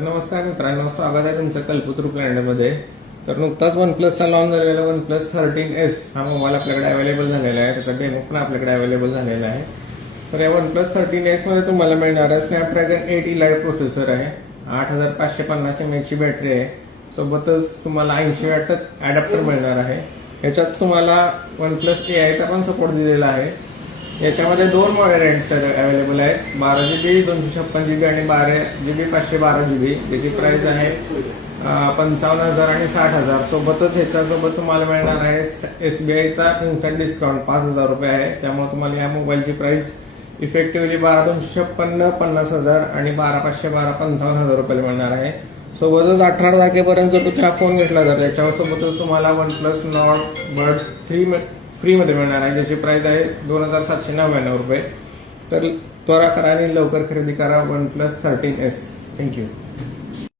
नमस्कार मित्रांनो, स्वागत आहे तुमचं कल्पतरू प्लॅनमध्ये. तर नुकताच OnePlusचा लॉन्च झालेला OnePlus 13S हा मोबाईल आपल्याकडे अवेलेबल झालेला आहे. त्याचा डेमो पण आपल्याकडे अवेलेबल झालेला आहे. तर या OnePlus 13S मध्ये तुम्हाला मिळणार आहे स्नॅपड्रॅगन 8 Elite प्रोसेसर आहे, 8550 mAh ची बॅटरी आहे, सोबतच तुम्हाला 80 वॅटचा अडॅप्टर मिळणार आहे. याच्यात तुम्हाला OnePlus AI चा पण सपोर्ट दिलेला आहे. याच्यामध्ये दोन व्हेरियंट्स अवेलेबल आहेत, 12GB 256GB आणि 12GB 512GB, ज्याची प्राइस आहे 55,000 आणि 60,000. सोबतच ह्याच्यासोबत तुम्हाला मिळणार आहे SBIचा इन्स्टंट डिस्काउंट 5,000 रुपये आहे. त्यामुळे तुम्हाला या मोबाईलची प्राइस इफेक्टिव्हली 12,256 50,000 आणि 12,512 55,000 रुपये मिळणार आहे. सोबतच 18 तारखेपर्यंत जर तुम्ही हा फोन घेतला तर त्याच्यासोबतच तुम्हाला OnePlus Nord Buds 3 फ्री मध्ये मिळणार आहे, ज्याची प्राइस आहे 2,799 रुपये. तर त्वरा करा आणि लवकर खरेदी करा OnePlus 13S. थँक्यू.